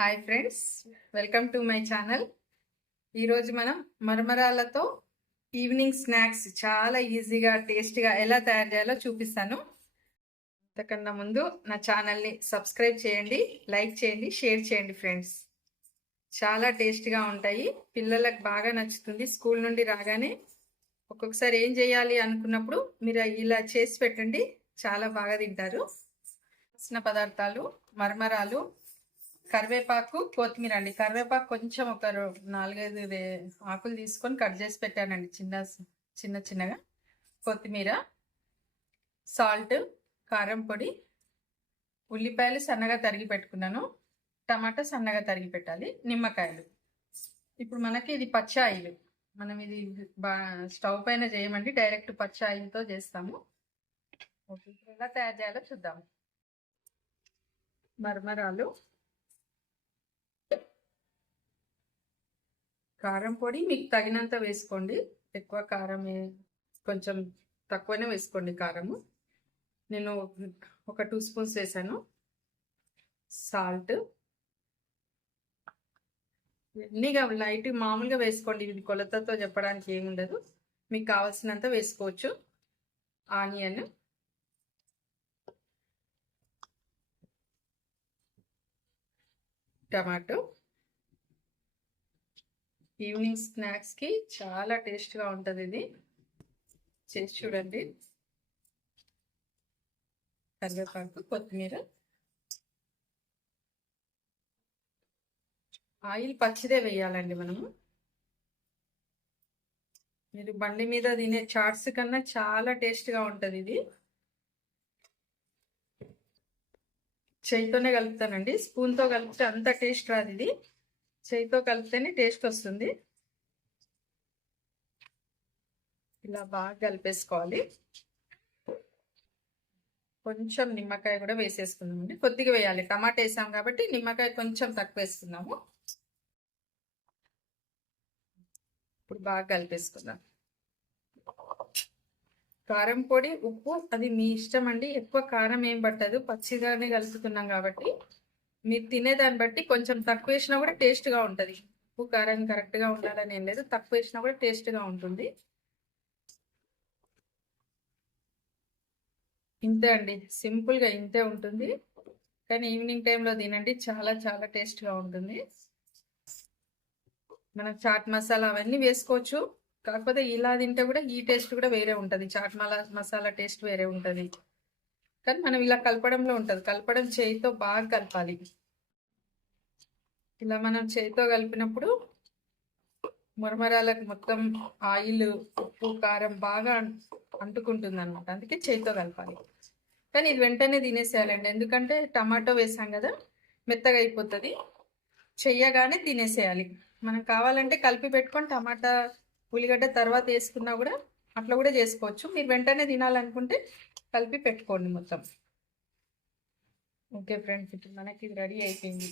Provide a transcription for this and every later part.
Hi friends, welcome to my channel. ఈరోజు మనం మరమరాలతో evening snacks చాలా ఈజీగా టేస్టీగా ఎలా తయారు చేయాలో చూపిస్తాను. అంతకన్నా ముందు నా ఛానల్ని సబ్స్క్రైబ్ చేయండి, లైక్ చేయండి, షేర్ చేయండి ఫ్రెండ్స్. చాలా టేస్టీగా ఉంటాయి, పిల్లలకు బాగా నచ్చుతుంది. స్కూల్ నుండి రాగానే ఒక్కొక్కసారి ఏం చేయాలి అనుకున్నప్పుడు మీరు ఇలా చేసి పెట్టండి, చాలా బాగా తింటారు. కావాల్సిన పదార్థాలు: మరమరాలు, కరివేపాకు, కొత్తిమీర అండి. కరివేపాకు కొంచెం ఒక 4-5 ఆకులు తీసుకొని కట్ చేసి పెట్టానండి చిన్న చిన్నగా. కొత్తిమీర, సాల్ట్, కారం పొడి, ఉల్లిపాయలు సన్నగా తరిగి పెట్టుకున్నాను, టమాటా సన్నగా తరిగి పెట్టాలి, నిమ్మకాయలు. ఇప్పుడు మనకి ఇది పచ్చి ఆయిల్, మనం ఇది స్టవ్ పైన చేయమండి, డైరెక్ట్ పచ్చి ఆయిల్తో చేస్తాము. ఓకే, ఎలా తయారు చేయాలో చూద్దాం. మరమరాలు, కారం పొడి మీకు తగినంత వేసుకోండి. ఎక్కువ కారం కొంచెం తక్కువనే వేసుకోండి కారము. నేను ఒక 2 స్పూన్స్ వేసాను. సాల్ట్ అన్నీగా లైట్ మామూలుగా వేసుకోండి, ఇది కొలతతో చెప్పడానికి ఏముండదు, మీకు కావాల్సినంత వేసుకోవచ్చు. Onion, tomato. ఈవినింగ్ స్నాక్స్కి చాలా టేస్ట్గా ఉంటుంది, ఇది చేసి చూడండి. కరివేపాకు, కొత్తిమీర. ఆయిల్ పచ్చిదే వేయాలండి మనము. మీరు బండి మీద తినే చాట్స్ కన్నా చాలా టేస్ట్గా ఉంటుంది ఇది. చేయితోనే కలుపుతానండి, స్పూన్తో కలిపితే అంత టేస్ట్ రాదు, ఇది చేయితో కలిపితేనే టేస్ట్ వస్తుంది. ఇలా బాగా కలిపేసుకోవాలి. కొంచెం నిమ్మకాయ కూడా వేసేసుకుందామండి, కొద్దిగా వేయాలి, టమాటా వేసాం కాబట్టి నిమ్మకాయ కొంచెం తక్కువ వేసుకుందాము. ఇప్పుడు బాగా కలిపేసుకుందాం. కారం పొడి, ఉప్పు అది మీ ఇష్టం అండి, ఎక్కువ కారం ఏం పట్టదు, పచ్చిగానే కలుపుతున్నాం కాబట్టి మీరు తినేదాన్ని బట్టి కొంచెం తక్కువ వేసినా కూడా టేస్ట్గా ఉంటుంది. ఉప్పు కారం కరెక్ట్గా ఉండాలని ఏం లేదు, తక్కువ వేసినా కూడా టేస్ట్గా ఉంటుంది. ఇంతే అండి, సింపుల్గా ఇంతే ఉంటుంది, కానీ ఈవినింగ్ టైంలో తినండి, చాలా చాలా టేస్ట్గా ఉంటుంది. మనం చాట్ మసాలా అవన్నీ వేసుకోవచ్చు, కాకపోతే ఇలా తింటే కూడా ఈ టేస్ట్ కూడా వేరే ఉంటుంది, చాట్ మసాలా టేస్ట్ వేరే ఉంటుంది. కానీ మనం ఇలా కలపడంలో ఉంటుంది, కలపడం చేయితో బాగా కలపాలి. ఇలా మనం చేయితో కలిపినప్పుడు మరమరాలకు మొత్తం ఆయిల్, ఉప్పు, కారం బాగా అంటుకుంటుంది అనమాట, అందుకే చేయితో కలపాలి. కానీ ఇది వెంటనే తినేసేయాలండి, ఎందుకంటే టమాటో వేసాం కదా, మెత్తగా అయిపోతుంది. చెయ్యగానే తినేసేయాలి. మనం కావాలంటే కలిపి పెట్టుకొని టమాటా, ఉల్లిగడ్డ తర్వాత వేసుకున్నా కూడా అట్లా కూడా చేసుకోవచ్చు. మీరు వెంటనే తినాలనుకుంటే కలిపి పెట్టుకోండి మొత్తం. ఓకే ఫ్రెండ్స్, ఇప్పుడు మనకి ఇది రెడీ అయిపోయింది.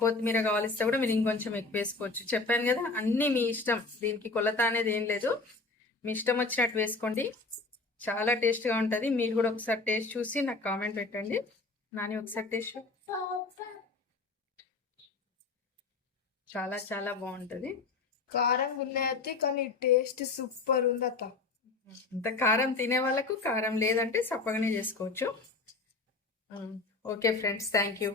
కొత్తిమీర కావాలిస్తే కూడా మీరు ఇంకొంచెం ఎక్కువ వేసుకోవచ్చు. చెప్పాను కదా, అన్నీ మీ ఇష్టం, దీనికి కొలత అనేది ఏం లేదు, మీ ఇష్టం వచ్చినట్టు వేసుకోండి. చాలా టేస్ట్గా ఉంటుంది. మీరు కూడా ఒకసారి టేస్ట్ చూసి నాకు కామెంట్ పెట్టండి. నాని ఒకసారి టేస్ట్, చాలా చాలా బాగుంటుంది. కారం ఉన్నాయి కానీ టేస్ట్ సూపర్ ఉంది అత్త. అంత కారం తినే వాళ్ళకు, కారం లేదంటే సప్పగానే చేసుకోవచ్చు. Okay friends, thank you.